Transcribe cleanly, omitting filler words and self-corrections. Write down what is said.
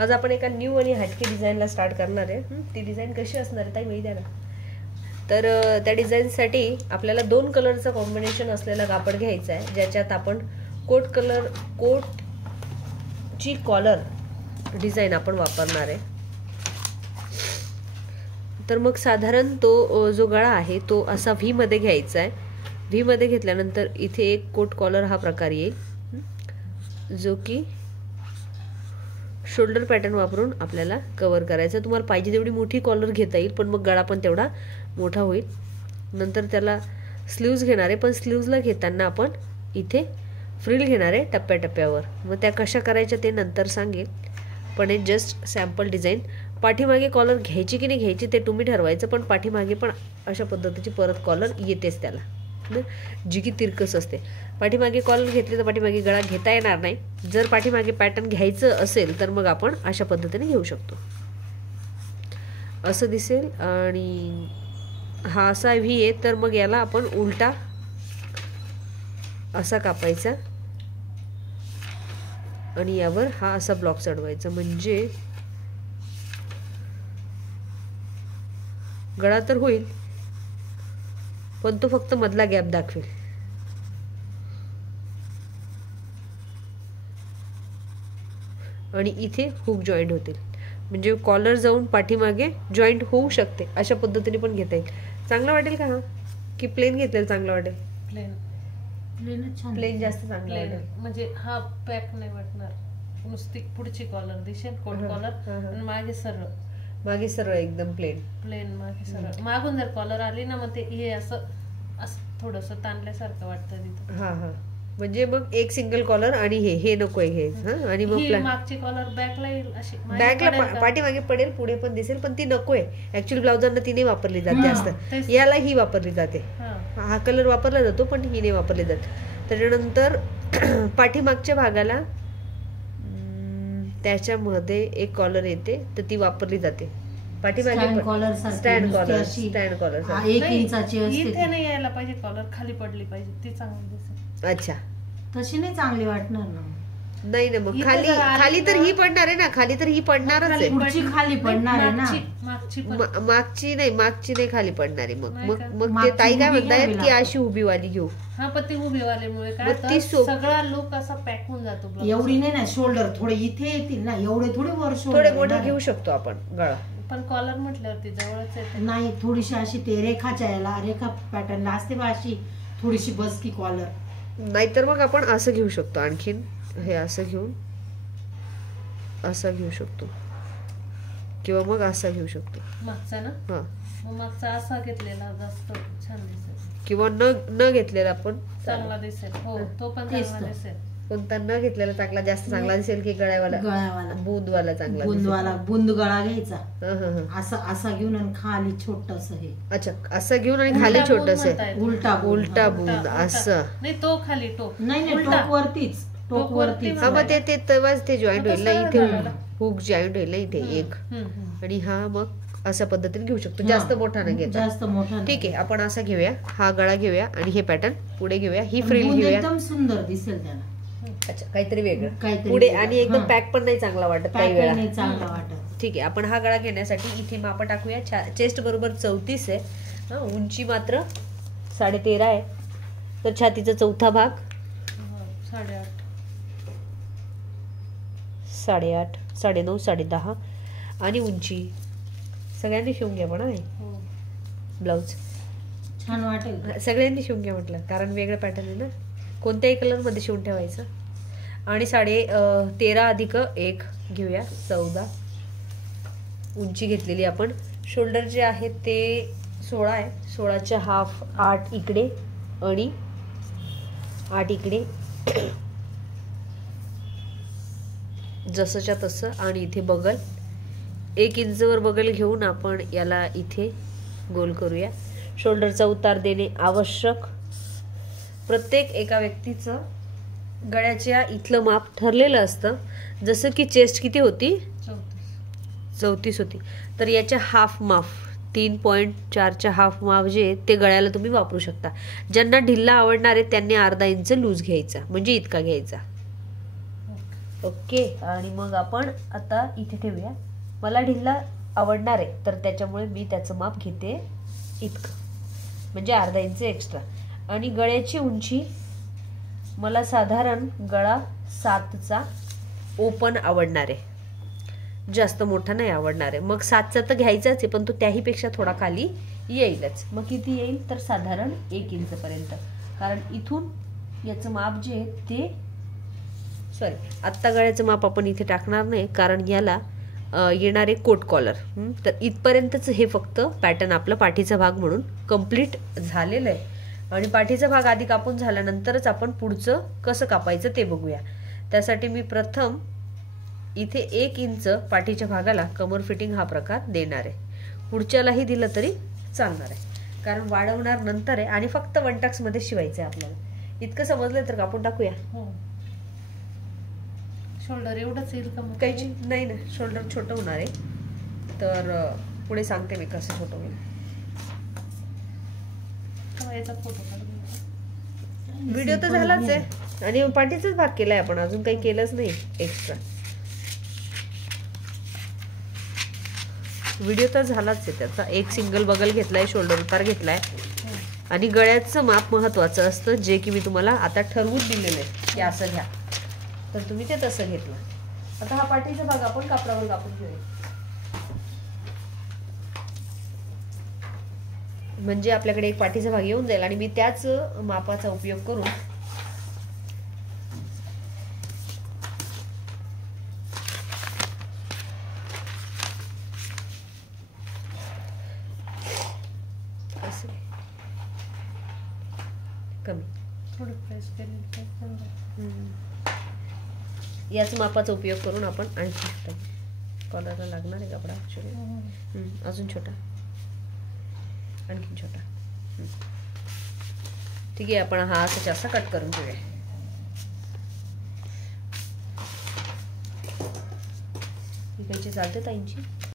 आज आपण एका न्यू आणि हटके डिझाईनला स्टार्ट करणार आहे. ती डिझाईन कशी असणार आहे ताई माहिती आहे ना? तर त्या डिझाईनसाठी आपल्याला 2 कलरचं कॉम्बिनेशन असलेला कापड घ्यायचं आहे, ज्याच्यात आपण कोटची कॉलर डिझाईन आपण वापरणार आहे. तर मग साधारण तो जो गळा आहे तो असा व्ही मध्ये घ्यायचा आहे. व्ही मध्ये घेतल्यानंतर इथे एक कोट कॉलर हा प्रकार येईल, जो की शोल्डर पॅटर्न वापरून आपल्याला कव्हर करायचा. तुम्हाला पाहिजे तेवढी मोठी कॉलर घेता येईल, पण मग गळा पण तेवढा मोठा होईल. नंतर त्याला स्लीव्ज घेणार आहे, पण स्लीव्जला घेताना आपण इथे फ्रिल घेणार आहे टप्प्याटप्प्यावर. मग त्या कशा करायच्या ते नंतर सांगेल, पण हे जस्ट सॅम्पल डिझाईन. पाठीमागे कॉलर घ्यायची की नाही घ्यायची ते तुम्ही ठरवायचं, पण पाठीमागे पण अशा पद्धतीची परत कॉलर येतेच त्याला, जी की तिरकस असते. पाठीमागे कॉलर घेतले तर पाठीमागे गळा घेता येणार नाही. जर पाठीमागे पॅटर्न घ्यायचं असेल तर मग आपण अशा पद्धतीने घेऊ शकतो. असं दिसेल. आणि हा असा व्ही आहे, तर मग याला आपण उलटा असा कापायचा आणि यावर हा असा ब्लॉक चढवायचा, म्हणजे गळा तर होईल पण तो फक्त मधला गॅप दाखवेल. आणि इथे हुक जॉईंट होतील, म्हणजे कॉलर जाऊन पाठीमागे जॉईंट होऊ शकते. अशा पद्धतीने पण घेता येईल. चांगला वाटेल का हा, की प्लेन घेतलेलं चांगलं वाटेल? प्लेन जास्त चांगलं वाटेल, म्हणजे हा पॅक नाही वाटणार. नुसती पुढची कॉलर दिसेल, कोट कॉलर, आणि मागे सरळ एकदम प्लेन मागे सरळ. मागून जर कॉलर आली ना मग ते हे असं थोडस ताणल्यासारखं वाटतं तिथं. हा हा, म्हणजे मग एक सिंगल कॉलर आणि हे नकोय हे. आणि मग मागची कॉलर बॅकला येईल, अशी बॅकला पाठीमागे पडेल, पुढे पण दिसेल, पण ती नकोय. ऍक्च्युअली ब्लाउजांना ती नाही वापरली जाते जास्त, याला ही वापरली जाते. हा कलर वापरला जातो पण ही नाही वापरली जात. त्याच्यानंतर पाठीमागच्या भागाला त्याच्यामध्ये एक कॉलर येते, तर ती वापरली जाते. पाठीमागे स्टँड कॉलर 1 इंचाची असते. इथे नाही यायला पाहिजे कॉलर, खाली पडली पाहिजे, ती चांगली दिसेल. अच्छा, तशी नाही चांगली वाटणार ना. नाही ना, मग खाली तर ही पडणार आहे ना, खाली तर ही पडणारच आहे. खाली पडणार आहे ना, मागची नाही खाली पडणार आहे. मग ते ताई काय म्हणतायत की अशी उभीवाली घेऊ. हा, पण ती उभीवालीमुळे काय सगळा लुक असा पॅक होऊन जातो. एवढी नाही ना, शोल्डर थोडे इथे येतील ना, एवढे थोडे वर थोडे मोठे घेऊ शकतो आपण गळा. पण कॉलर म्हटल्यावरती जवळच येते. नाही, थोडीशी अशी ते रेखाच्या याला, रेखा पॅटर्नला असते बा अशी थोडीशी बसकी कॉलर. नाहीतर मग आपण असं घेऊ शकतो, आणखीन हे असं घेऊन असं घेऊ शकतो, किंवा मग असा घेऊ शकतो मागचा ना. हा, मागचा असा घेतलेला जास्त छान दिसेल, किंवा न घेतलेला पण चांगला दिसेल. हो, तो पण चांगला दिसेल. कोणता न घेतलेला जास्त चांगला दिसेल की गळ्यावाला बुंदवाला चांगला? बुंद गळा घ्यायचा, असा घेऊन आणि खाली छोटस हे. अच्छा, असं घेऊन आणि खाली छोटस उलटा बुंद असं नाही, तो खाली टोक नाही, टोक वरतीच. हा, मग ते तेव्हाच ते जॉईंट होईल ना, इथे हुक जॉईंट होईल ना इथे एक. आणि हा मग अशा पद्धतीने घेऊ शकतो, जास्त मोठा नाही घेता. जास्त मोठा ठीक आहे, आपण असा घेऊया, हा गळा घेऊया आणि हे पॅटर्न पुढे घेऊया, ही फ्रिल घेऊया. एकदम सुंदर दिसेल त्याला. अच्छा, काहीतरी वेगळं पुढे. आणि एकदम पॅक पण नाही चांगला वाटत काही वेळा. ठीक आहे, आपण हा गळा घेण्यासाठी इथे माप टाकूया. चेस्ट बरोबर 34 आहे, उंची मात्र 13.5 आहे. तर छातीचा चौथा भाग 8.5, 9.5, 10.5 आणि उंची. सगळ्यांनी शिवून घ्या पण ब्लाउज छान वाटेल. सगळ्यांनी शिवून घ्या म्हटलं, कारण वेगळं पॅटर्न आहे ना. कोणत्याही कलर मध्ये शिवून ठेवायचं. आणि 13 अधिक 1 घेऊया, 14 उंची घेतलेली आपण. शोल्डर जे आहे ते 16 आहे. 16च्या हाफ 8 इकडे आणि 8 इकडे, जसंच्या तसं. आणि इथे बगल 1 इंचवर बगल घेऊन आपण याला इथे गोल करूया. शोल्डरचा उतार देणे आवश्यक. प्रत्येक एका व्यक्तीचं गळ्याच्या इथलं माप ठरलेलं असतं. जसं की चेस्ट किती होती? 34 होती. तर याच्या हाफ माप 3.4च्या हाफ माप जे ते गळ्याला तुम्ही वापरू शकता. ज्यांना ढिल्ला आवडणार आहे त्यांनी अर्धा इंच लूज घ्यायचा, म्हणजे इतका घ्यायचा. ओके. आणि मग आपण आता इथे ठेवूया. मला ढिल्ला आवडणार आहे तर त्याच्यामुळे मी त्याचं माप घेते इतकं, म्हणजे अर्धा इंच एक्स्ट्रा. आणि गळ्याची उंची मला साधारण गळा 7चा ओपन आवडणार आहे, जास्त मोठा नाही आवडणार आहे. मग 7चा तर घ्यायचाच आहे, पण तो त्याहीपेक्षा थोडा खाली येईलच. मग किती येईल तर साधारण 1 इंचपर्यंत. कारण इथून याचं माप जे आहे ते, सॉरी, आत्ता गळ्याचं माप आपण इथे टाकणार नाही, कारण याला येणारे कोट कॉलर. तर इथपर्यंतच हे फक्त पॅटर्न आपलं पाठीचा भाग म्हणून कम्प्लीट झालेलं आहे. आणि पाठीचा भाग आधी कापून झाल्यानंतरच आपण पुढचं कसं कापायचं ते बघूया. त्यासाठी मी प्रथम इथे 1 इंच पाठीच्या भागाला कमर फिटिंग हा प्रकार देणार आहे. पुढच्यालाही दिलं तरी चालणार आहे, कारण वाढवणार नंतर आहे आणि फक्त 1 टक्समध्ये शिवायचं आहे आपल्याला. इतकं समजलं तर कापून टाकूया. शोल्डर एवढंच येईल का? काही नाही ना, शोल्डर छोटं होणार आहे. तर पुढे सांगते मी कसं छोटं होईल. याचा फोटो व्हिडिओ तर झालाच आहे आणि पाठीचाच भाग केलाय आपण, अजून काही केलंच नाही एक्स्ट्रा. व्हिडिओ तर झालाच आहे त्याचा. एक सिंगल बगल घेतलाय, शोल्डर उतार घेतलाय आणि गळ्याचं माप महत्वाचं असतं, जे की मी तुम्हाला आता ठरवून दिलेलं आहे की असं घ्या, तर तुम्ही ते तसं घेतलं. आता हा पाठीचा भाग आपण कापडावर कापून घेऊया, म्हणजे आपल्याकडे एक पाठीचा भाग येऊन जाईल. आणि मी त्याच मापाचा उपयोग करून कमी थोडं प्रेस केलं, याच मापाचा उपयोग करून आपण आणखी कॉलरला लागणार आहे कपडा ऍक्च्युली. अजून छोटा, आणखी छोटा. ठीक आहे, आपण हा असा जास्त कट करून घेऊया. ही कैची चालते ताईंची.